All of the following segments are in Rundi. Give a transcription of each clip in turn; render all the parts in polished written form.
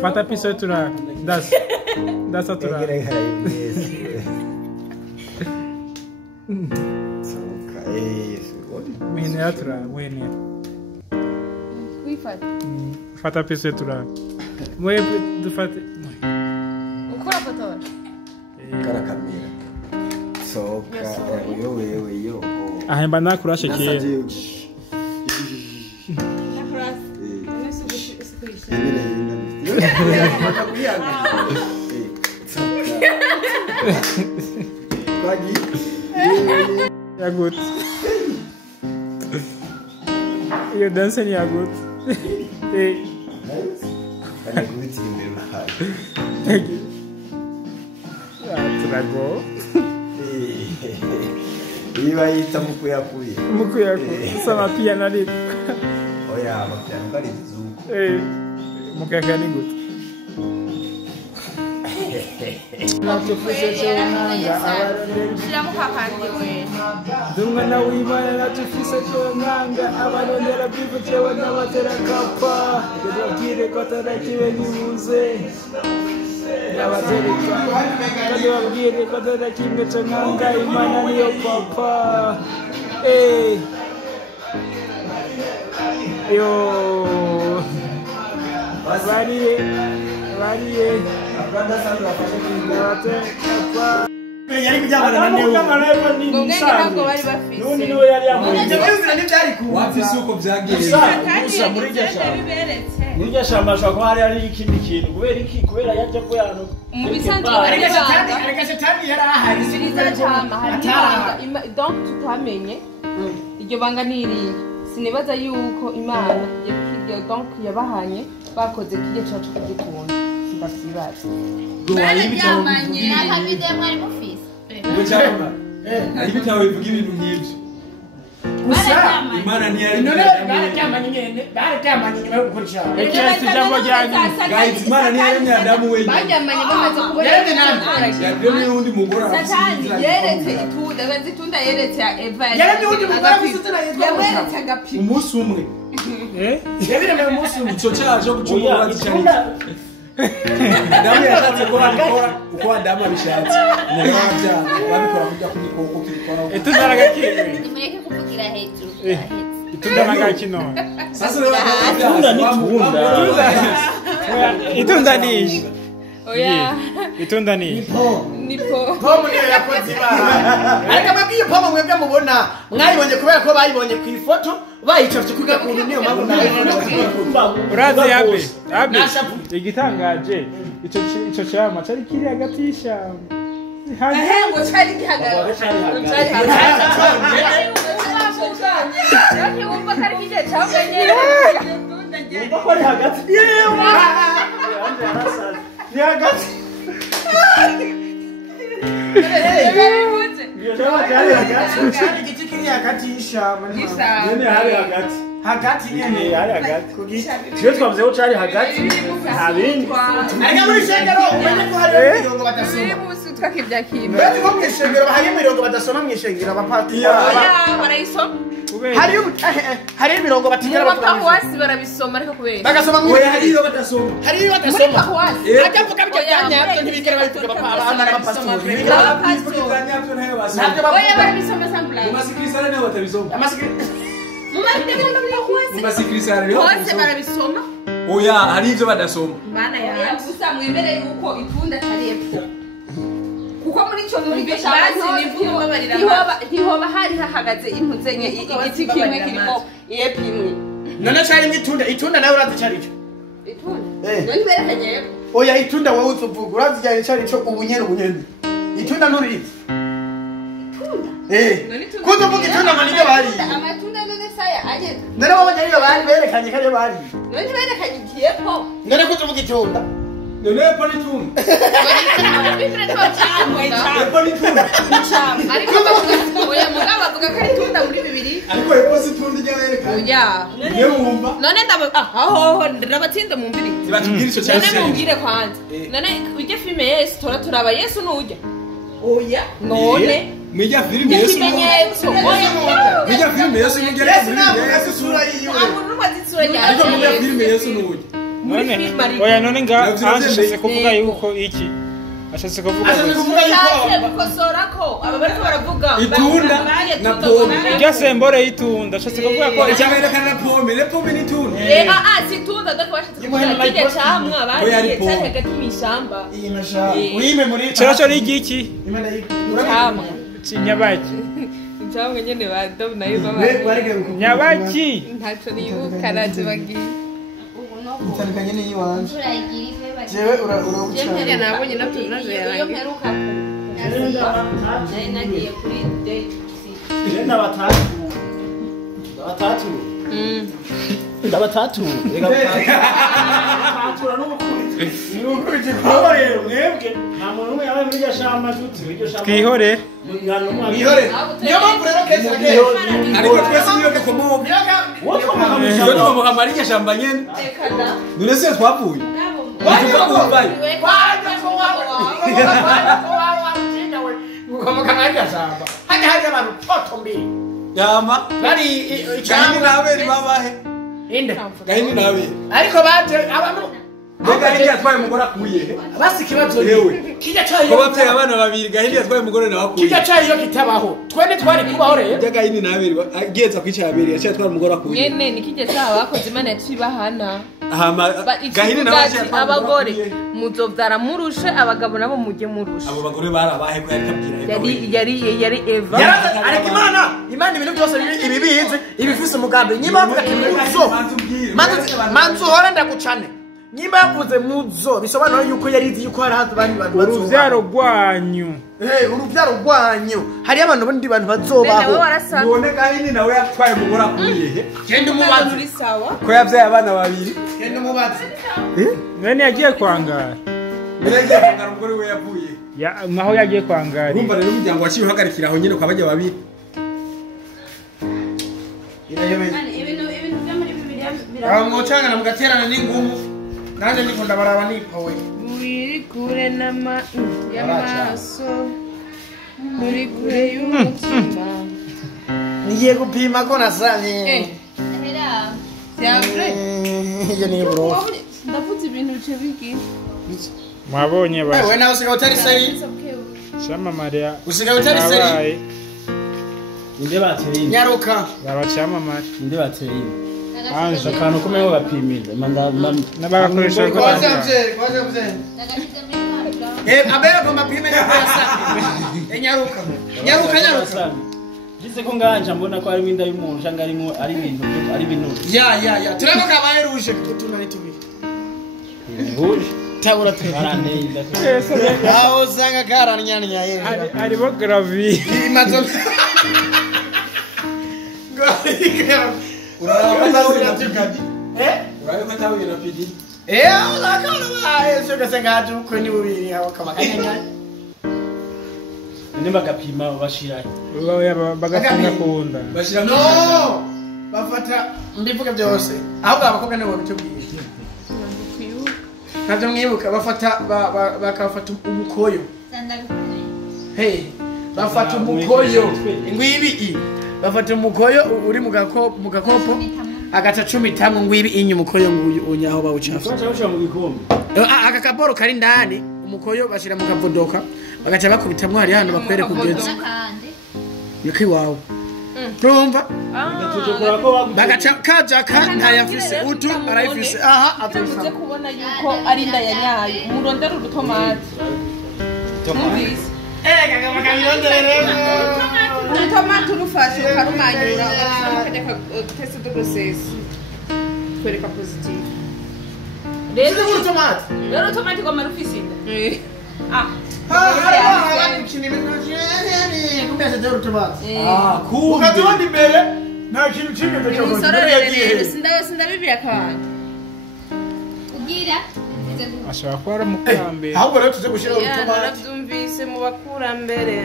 Fata piso tura, das tura. Mene tura, mene. Qui fata. Fata piso tura. Moe do fata. O qual foto? Cara kamera. Soka, eu. Ahemba na kurasha ke. Yeah, good. You're dancing, yeah, good. Hey. Thank you. Trago. Iwaita mukuyakuye. Mukuyakuye. Sama piano ali. Oya, mapiano kali zuku. Eh. Mukaka ni good. Natufise chonanga abarondera. Shiramu kakandi we. Dumwana w'Imana natufise chonanga abarondera bivucewe n'abatera kapa. Ndabwire ko tarakiwe nimuze. Yabatereka. Ndabwire ko tarakiwe chonanga Imana niyo papa. Eh. Yo. Variye. Abanda sandu afashe n'ingate papa. Yari kujyana na newe. Ntabwo bari bafise. Nundi niwe yari yamuye. Ibyo ntibyari kuba. Wafise uko byagiye. Gusa muri iryo shamba ashobora kuba hari ikindi kintu kubera iki kubera yaje ko yano mu bisanzwe areka shetani yari ahari bizatama hari donc tutamenye iryo banga niri sinibaza yuko Imana yakirya donc yabahanye bakoze kije cyacu kugikunda ndasibaza Barajyamanye n'akabide mwari mufise. Ubwo cyangwa ari bitawe bivuga ibintu nk'ibyo. Gusa Imana ntiyari bararyamanye nyuma yo gukora icyaha. Ekirasi jambo ryanyu. guys Imana ntiyari Adamu wenyine. bajyamanye bamaze kubona Yabyo n'undi mugore Satani yeretse itunda benzi itunda yeretse Eva Yeretse undi mugore abisutira yitwa yeretse agapimo umunsi umwe. Yabiremeye umunsi umwe. Icyo cyaha cyo gucungura cyane. Adamu yashatse ko babikora uko Adamu abishatse. Umugore byana babikora kujya ku gikoko kirikora. Itundaraga kiwe. nimureke kuvugira hejuru. Itundaraga kino. Sasa itunda Itunda nishi. oya Itunda ni. nipo Pomo niyo yakoze ibara. Ariko mabwiye pomo mwebwe mubona mwayibonye kubera ko bayibonye ku ifoto bayicafye kuga kuntu niyo mpamvu Urazi yabe igitangaje ico cyama cyari kiri hagati y'ishyamba ngo cyari gihagarara cyari cyari wumva kari kije cyamenye ko ari hagati yewe ni hagati igiti kiri hagati y'ishyamba nyene hari hagati hagati nyene hari hagati tyo twavuze ko cyari hagati nta bindi ariko muri shengero umenye ko hari imirongo badasoma twakibya kimwe bati ko mwishengero hari imirongo badasoma mwishengero abapatiri barayisoma hari imirongo batigera paruwasi barabisoma ariko kubera bagasoma we hari iyo badasoma muri paruwasi ajya kuvuga bijyanye ntibigera babivuga abana n'abapastori oya barabisoma sambula Amasikrisare niho batabisoma. Amasikrisare niho bose barabisoma oya hari ibyo badasoma. mana yawe gusa mwemere yuko itunda atari epfo kuko muri cyo muri ntihoba hari hahagaze impuzenye igiti kimwe kirimo epfo imwe none cyari itunda nawe urazi cyari cyo itunda none berekanye oya itunda wowe uvuga urazi cyari cyo ubunyene itunda nuri kuzo mvuga itunda manige bari amatunda none Yesaya aje. none wabonye ariyo bari berekanye kare bari None berekanye ikiyepo. none ko tuvuga itunda none epo n'itunda Bifre twacamwe. epo n'itunda Ariko bavuga oya mugabo bavuga ko ari tunda muri bibiri. ariko epo s'itunda ijya berekanye Oya. niyo wumva None ndaba aho ndabatsinda mu mbiri. batubwira ico None cyose mumbwire kwanza. None ujye filme Yesu turaba Yesu nujya. Oya. None mwija filime Yesu ikimenyetso. mwija filime Yesu mugera Yesu muri ntabwo Yesu isura yiwe Amuntu n'umazitsura ariko mwija rya filime Yesu n'uburyo none oya none nga ashatse kuvuga yuko iki ashatse kuvuga ashatse ngo kuvuga yuko gukosora ko aba bariko baravuga Itunda na pome. irya sembore y'itunda ashatse kuvuga ko icyaberekana na pome le pome n'itunda situnda ndakubashatse kuvuga kirya camwa bariye cyari hagati mw'ishamba iyi nasha uyime muri cyo ni igiki imana camwa nyabaki icamwa nyene badamu nayo nyabaki ntaco nibuka naje bagiye itandukanye n'iyiwanje Imvura igira ive bati. jewe urabucana nabonye nazo Iyo yarangiye mperuka nari nagiye kuri date. Nenda batatu ndabatatu reka batatu n'ubukuri n'ubukuri ko rero mwebwe nta muntu umwe yabaye muri gashamba tuti iryo shamba twihore mwihore niyo mpamvu rero keza ariko twese niyo dukomoka iyo dukomoka muri iryo shamba nyene none se twapfuye ukomoka muri iryo shamba hajya hari abantu toto mbiri yama bari gahini icamwa n'aberi babahe inde gahini n'aberi ariko baje abantu mbega gahini yatwaye umugore akuye basi ikibazo yewe kijya ko cyayo bapfuye abana babiri gahini yatwaye umugore nawe akuye kijya cyayo kitabaho twende twari kubaho rero ibyo gahini n'aberi agenza kwica abiri yaciye atwara umugore akuye nyene nikije cyaha bakoze imana yacibahana hama gahini nawe yaciye atwara umugore abagore akuye muzovyara murushe abagabo nabo mujye murushe abo bagore barabahe ko yari kabwira yari Eva ariko imana ibintu byose ibi bizi ibifise umugambi nyimba bavuga ati muzo manzu uhora ndagucane nyimba yavuze muzo bisobanura yuko yari izi yuko hari hazi abandi bantu bazobaho uruvyaro rwanyu uruvyaro rwanyu hariyo abantu bandi bantu nawe bazobaho warasanga none gahini nawe yatwaye umugore akuye genda umubaze uri sawa ko yabyaye abana babiri genda umubaze mwene yagiye kwangara mbere yagiye kwangara umugore we yavuye aho yagiye kwangara urumva rero umuryango waciye uhagarikira aho nyine kwa bajya babiri Ibintu byo muri Bibiliya aho mwocangana mugaterana n'ingumu nanjye ndiko ndabaraba nipowe uri kure y'amaso muri kure y'umutima ngiye gupima ko nasanye ahera. byavure iyo ni burofu ndavuze ibintu bice bigi mwabonye wewe nawe usigaye utari seri shama Maria usigaye utari seri abaye inde bateye nyaruka babacamamare inde bateye Anje akantu kumwe bapimira n'abagakoresha ko kwaje mzee Nagashyize muri Bibiliya. abera kwa mapime ya pesa nyaruka gize ko nganja mbona ko ari inda y'umuntu cyangwa ari ibintu ya turako kabaye ruje kutuna nitubi ruje tabura baranenda aho usanga karanyanya yewe aribo gravi imazo urabona urabona pidi sio kasengaje uko ni bubiri hawa kama kanya inde bagapima bashiraye bagapima kunda bashira no bafata mbivuga byose ahubwo abakobwa nibo bitubwiye ntabyo mwibuka bafata bakafata umukoyo hey bafata umukoyo ingwibi bafata umukoyo uri mu gakopo agaca 10 ngwibi inyu umukoyo nguyu unyaho bawucafa bacha mu gikombe aka kaporo kari ndani umukoyo bashira mu kabodoka bagaca bakubitamwe hari hano bakwere kugeza yuki wawe turumva bagaca kajaka ntayafise utu arayifise aha atuze kubona yuko ari inda ya nyayo umurondera urutomate tomate kaka bakabirondera urutomate urufashe ukarumanyura ukajya test de grossesse kwereka positive rero urutomate urutomate kwa marufisi inda kumbe ukaziona imbere nta kintu kigeze cyo Nisororere sindabibira akabanga. Ugira ashobora kuba ari umukurambere. ahubwo rero tuze gushyiraho urutomati Narabyumvise mu bakurambere.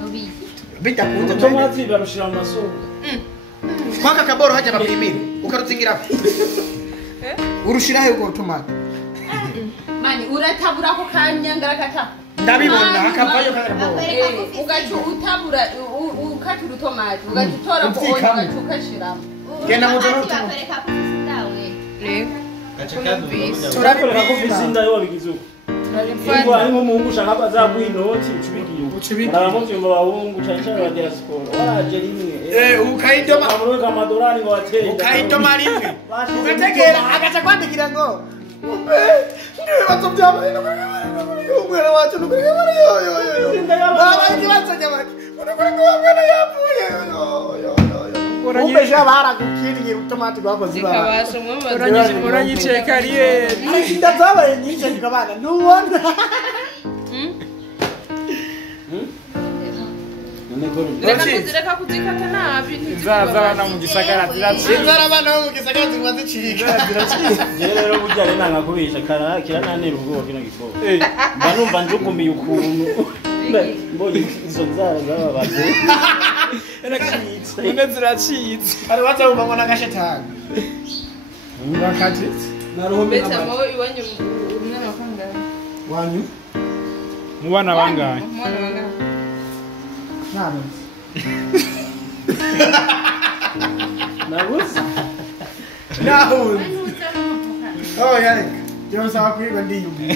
mubizi. bidakunze utomati babishira mu masoko. kwaka kaboro hajya bapimira ukaruzingira urushiraho urwo rutomati Mani uratabura ko kanyangara kata. ndabibona akavayo kaboro Ugacu utabura ukata urutomati ugatora ko Ubyikamo. ukashiramo. Genda mu zone Bakwereka ko uzindawe. Turakorera ko vizinda yo wabigize uko. Ngo ari mu mungu ushaka azaguha inoti ucubigiye. Ucubigiye. Baramuvyumva bahungu cyane cyane ba diaspora. Waraje rimwe. ukayidoma Amurwe amadolari ngo wateye. ukayidoma rimwe ugategera agaca kwandikira ngo ibibazo byabaye umwana wacu babaye ikibazo nyabaki urabona ko wabwana yapfuye umbeje baragukiriye utomati bakoze bara Zikabasha mu Uranyice kariyeri. inda zabaye nyinshi zikabana nubona Reka kuzikata nabi. Zazabana mu gisagara ziraciye. inzara abana bo mu gisagara zigwa zicika Rero burya rero nanga kubisha kana kirananira ubwoba kino gikoko. Mba numva njugumiye ukuntu. Mbonye izo nzara zababaze. inda ziracitse ari batawumva ngo nagashetani bakati naruhome Beta mo iwanyu umwana wakanga. wanyu Mu bana bangahe? Umwana wakanga. ntabwo Nabuze. nahuze yareka byosaba kwiga ndiyumvira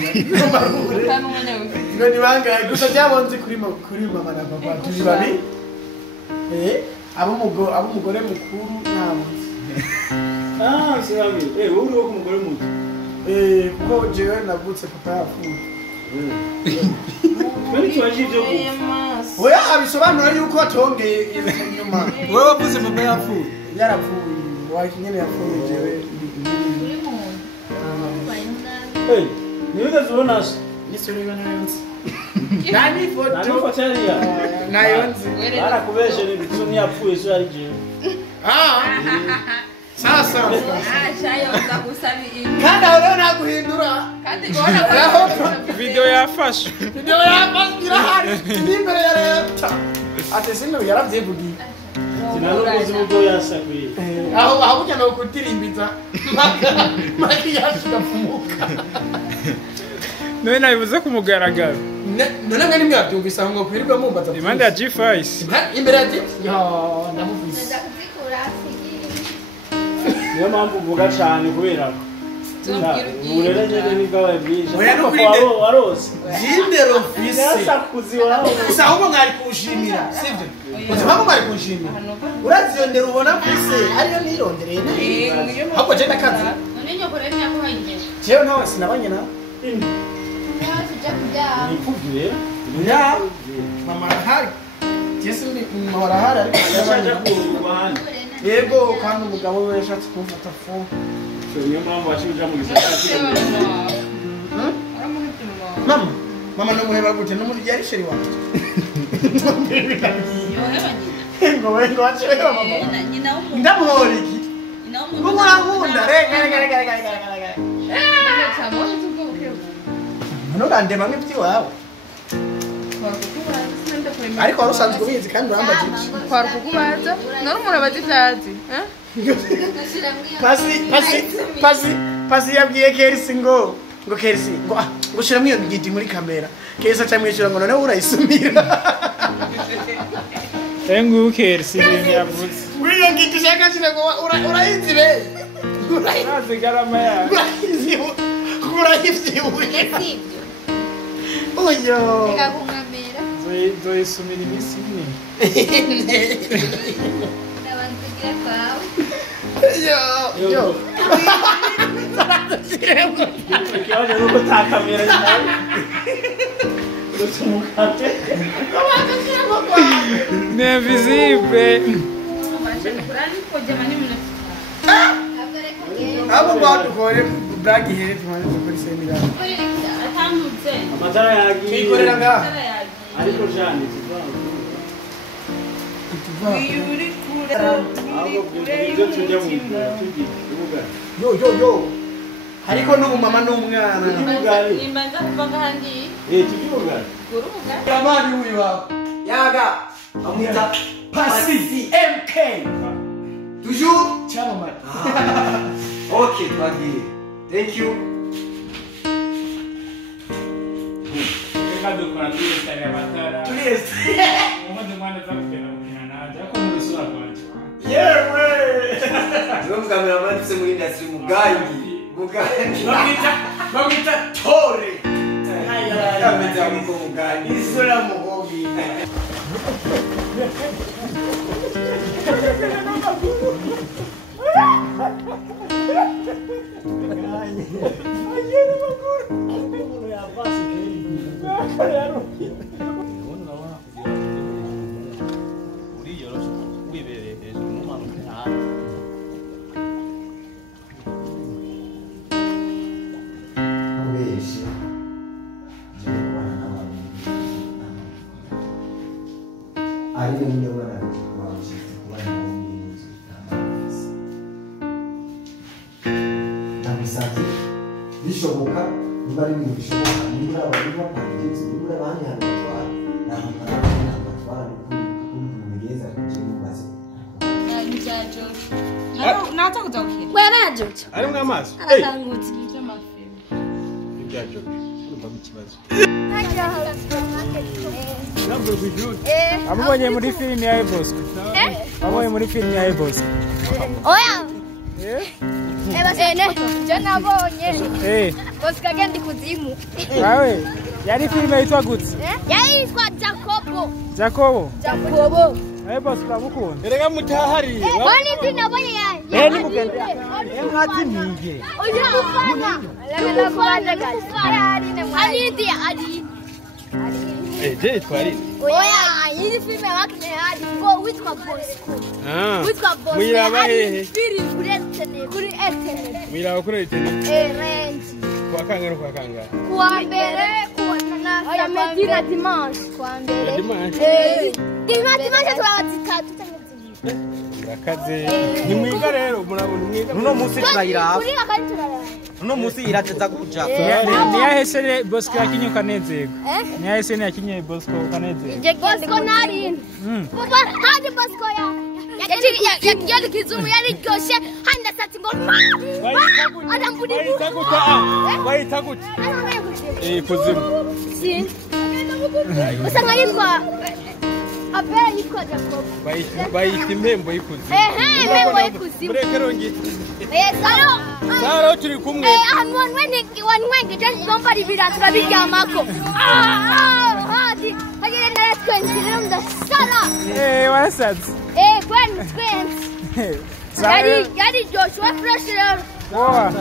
Kana umwana wawe. ngo ni bangahe gusa byabonze kuri mama na papa turi babi ab'umugore mukuru ntabwo Ah, sirabi. Wowe uri wo ku mugore muto. kuko jewe navutse papa yapfuye Kwani kibaje ibyo ku. oya abisobanura yuko atongeye inyuma wowe wavuze papa yapfuye yarapfuye waki nyene yapfuye jewe Uri mu Hey, niwe zubona nisuriwe nayonse nani foto nani fotoria. nayonse Barakubeshe ni bitumi yapfuye so ari jewe. sasa Shayo ndagusabi inka. kandi aho rero naguhindura Kandi gora Video yafashe. video yapasira hari n'imbere ya leta ate sino yaravyivugiye Sinaruzi ubwo yasakuye. aho burya no kutirimbiza maka yashuka fumuka None nabivuze ku mugaragaro. none mwe nimwe yabyumvise aho ngo kwirirwa mumbaza Imanda ya G5. imbere ya yo ndamuvuze Ndaza kuzikura sigiri. Niyo mpamvu uvuga cyane kubera ko. Urere nyene ni bwawe bwije. Oya, no kuri de- warose. jindero fise Yasakuzi wawe. gusa ahubwo mwari kunshimira sibyo uzi mpamvu mwari kunshimira uraziyondera ubona fise ariyo nirondereye nayo ahubwo je ndakazi None nyoko rero yakuhaye ingero. jewe ntawe sinabanye nawe Niba tujya kubyara. Nikuvuye. ya mama arahari jesi mama arahari ariko Yashaje sinabanye nawe. kurugwa hano. yego kandi umugabo we yashatse kumfata fu Niyo mpamvu washyira mu gisagara cy'Uburundi. mama nomuheba gute no muri yari sheri wanjye Yoheba nyina. ngo we ngo wacera mama Nyina w'umuntu. ndamuhora iki Nyina w'umuntu. ngo murankunda rega nturandeba nk'iby'iwawe ariko wari usanzwe ubizi kandi urambaza iki Kwari kukubaza. None umuntu abazi ibyazi. pasi yabwiye kerisi ngo kerisi ngo ushyiramo iyo migiti muri kamera kerisi aca mwishyura ngo noneho urayisumira Nguke sinzi yavuze. w'iyo ngiti ushaka shyira ngo urayizi be Nazi garama ya. urayibyibuye Sibyo. oyo Reka kungamira. Zoyisumira iminsi ine. Ndabanza kugira kwawe. yo Ikibazo nuko takamera cyane. Utumukate. Ni invisible. Ntabwo reka ugende. abo badukore bragi here tumaze kuri semira Atambutse. Amatara yagiye. twikorera ngaha Ariko jani. Uri kure yo hariko n'umumama n'umwana nimbanza kuva ngahangiye tukivuga guruga yamani uyu wa yaga amwita Pasi MK toujours cyamamare okay twagiye thank you dukora tuyesitari amatara umaze umwana azakugenda mukina naje ariko n'urusura rwanje yewe niwe mukameraman tuse muri industry mugangi bamwita Tore yameze amuko mugangi isura muhobi bishoboka niba ari ibintu bishoboka niba abariho ntabigenzi niba abandi hantu batwara ntabwo batwara n'ukuntu kukimubaza naza kuza gukina Warajoje. ari mu amaso Arakangutse. ibyajo urumva mu kibazo Abonye muri filime ya Bosco. Abonye muri filime ya Bosco. Oya. Je nabonye. Bosco agenda ikuzimu. Awe, yari filime yitwa gutse. Yitwa Jacobo. Jacobo. Bosco amukunda. erega mutahari Bani ndinabonye yayi. Ni mugende. Mwati nige. Uyu mufana. Lala kubanda gazi. Alidi ali. je twari Oya, iyi filime bakine hadi ngo witwa Bosco. Witwa Bosco. Mwiraba hehe? Kuri internet. mwiraba kuri internet Range. kwa kangana kwa kangana Kuwa mbere kuwa na dimanche. Kuwa mbere. Dimanche turazitatu urakaze nimwiga rero murabona mwiga uno munsi turayiraba kuri akari turaraba. uno munsi irateza kuja Ni yahesere Bosco yakinye kanezego. Ni yahesere yakinye Bosco kanezego. Bosco nari. Papa hadi Bosco ya. Yari kizumu yari ryoshe handa sati ngo adamburi. bayita gute kuzimu Si. Usanga yitwa Abera yitwa Jacob. bayita impembo y'ikuzimu Impembo y'ikuzimu. murekerongi Saro. saro turi kumwe Ahantu wanwenge cyangwa ngomba ibiratura biryamako. Hadi hagire naratwenzi rero ndasara. Warasaze. Gwen. Yari Joshua Fresh rero. Sawa.